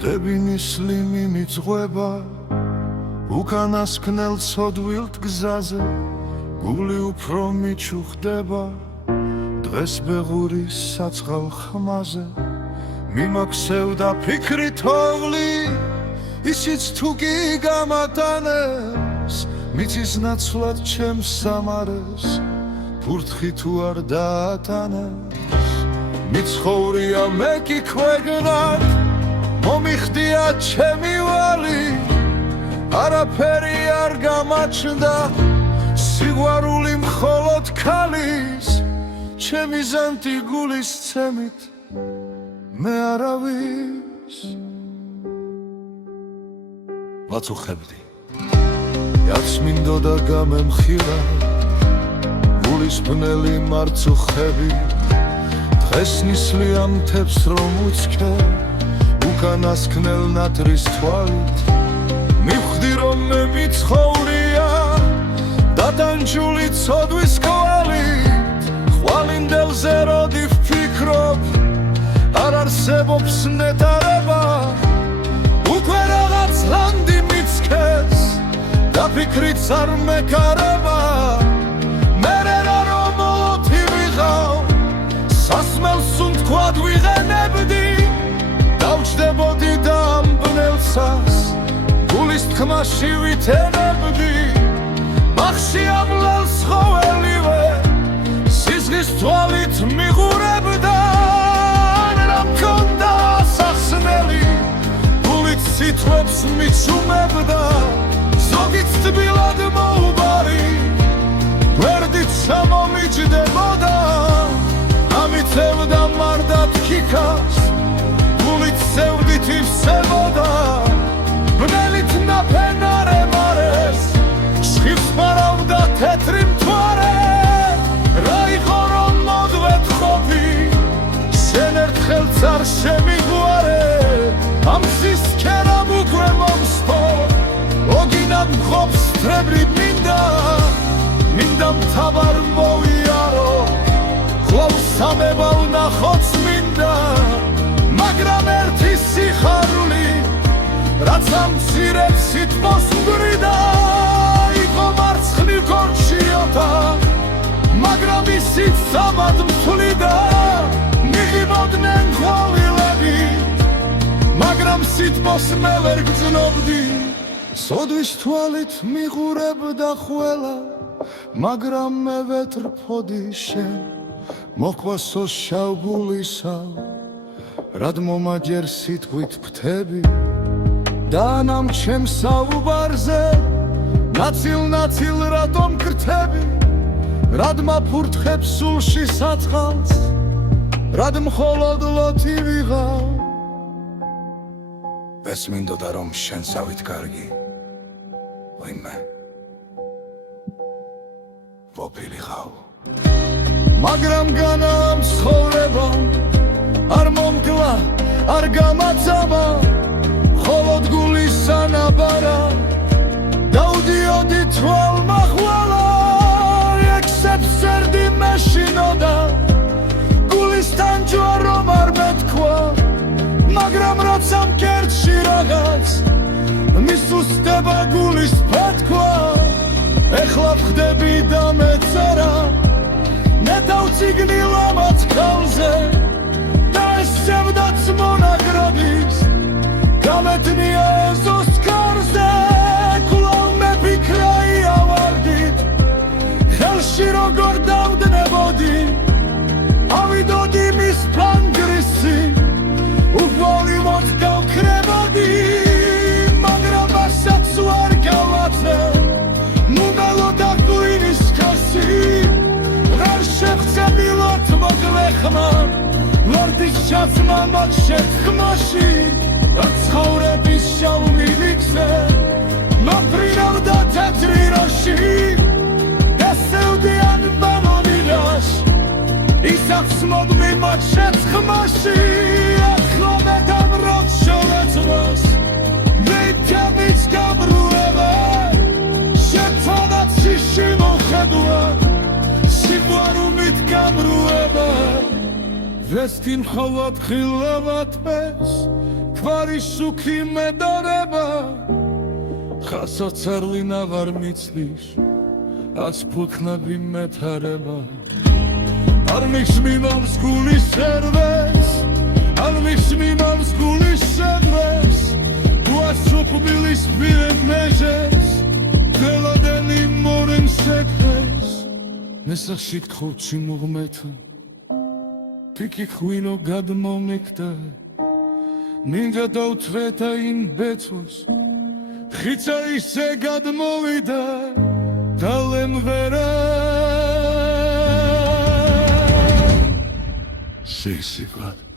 ხვდები ნისლიმი მიძღვება უკანასკნელ ცოდვილთ გზაზე გული უფრო მიჩუხდება დღეს ბეღურის საწყალ ხმაზე მიმაქცევდა ფიქრი თოვლი ისიც თუ კი გამატანეს მიწის ნაცვლად ჩემს სამარეს ფურთხი თუ არ დაატანეს მიცხოვრია მე კი ქვეგნად მომიხდია ჩემი ვალი არაფერი არ გამაჩნდა სიყვარული მხოლოდ ქალის ჩემი ზანტი გულის ცემით მე არავის ვაწუხებდი რაც მინდოდა გამემხილა გულის ბნელი მარწუხები დღეს ნისლია მთებს რომ უცქე უკანასკნელ ნატრის თვალით მივხვდი რომ მე მიცხოვრია დატანჯული ცოდვის კვალით ხვალინდელზე როდი ვფიქრობ არ არსებობს ნეტარება უკვე რაღაც ლანდი მიცქეს და ფიქრიც არ მეკარება მერე რა რომ მოლოთი ვიღავ სასმელს უთქვად ვიღენებდი დავჯდებოდი და ამ ბნელსას გულის თქმაში ვითენებდი მახში ამლელს ხოველივე სიზღის თვალით მიღურებდა რა მქონდა სახსნელი გულით სიტყვებს მიჩუმებდა ზოგიც თბილად მოუბარი გვერდით სამომიჯდებოდა ამიცევდა მარდად ქიქას გულით სევდით ივსებოდა ბნელით ნაფენარემარეს შხიფს მარავდა თეთრი მთვარე რა იყო რომ მოდვეთხოვი შენ ერთხელც არ შემიგვარე ამ სისქერამ უკვე მომსპო ოგინად მყოფს თრებრი მინდა მთავარ მოვიარო ხვალ სამებალ ნახოც მინდა მაგრამ ერთი სიხარული რაც ამ მცირე სიტყვას მგვრიდა იყო მარცხნივ გორჩიოთა მაგრამ ისიც საბად მთვლიდა მიღიმოდნენ ყვავილები მაგრამ სიტყვას მე ვერ გრძნობდი სოდვის თვალით მიღურებდა ყველა მაგრამ მე ვეტრფოდი შენ მოყვასო შავ გულისავ რად მომაჯერ სიტყვით ფრთები და ნამ ჩემს საუბარზე ნაცილ რატომ გრთები რად მაფურთხებ სულში საწყალს რად მხოლოდ ლოთი ვიღავ ეს მინდოდა რომ შენსავით კარგი ვინმე ვოფილიხავ მაგრამ განა ამ ცხოვრებამ არ მომგლა არ გამაცამა მხოლოდ გულის სანაბარა დავდიოდი თვალმახვალა ექსებს სერდი მეშინოდა გულისთან ჯვარ რომ არ მეთქვა მაგრამ როცა მკერდში რაღაც მისუსტება გულის ფეთქვა ეხლა ვხდები და მეწერა ნეტავციგნი ლამაც ქალზე და ესევდაც მონაგრობის გამეთნია ეზოს კარზე კვლავ მეფიქრა იავარდით ხელში როგორ დავდნებოდი ავიდოდი მის ფანგრისი უხვალი მოც გავქრებოდი მაგრამ ასაც ვარ გავაცე ნუმელოდა ღვინის კასი არ შევწებილოთ მოკლეხმა ვარდის ჩაცმა მათ შეთქმაში ცხოვრების შაუმილიქზე მაფრინავდა თეთრი როში ესევდიან ბანონილას ისახს მოდმი მათ შეთქმაში ახლა მეტამ როც შორეცმას ვიტამის გაბრუება შეთანაც შიში მოხედვა სიყვარულით გაბრუება ვესტი მხოლოდ ხილავად პეს ქვარი სუქი მედარება ხასოцарლინა ვარ მიცდის ას ფუქნები მეთარება არ მისმინავს გულის სერვეს არ მისმინავს გულის სერვეს უასუხბილის პირენ მეჟეს გელოდენი მორენ სეკრეს მესახში თხოვცი მუღმეთა თიკი ხვინო გადმომეკდა მინდა დაუცვეთა იმ ბეწვს ხიცა ისე გადმოვიდა დალემღერა სიგსიგვად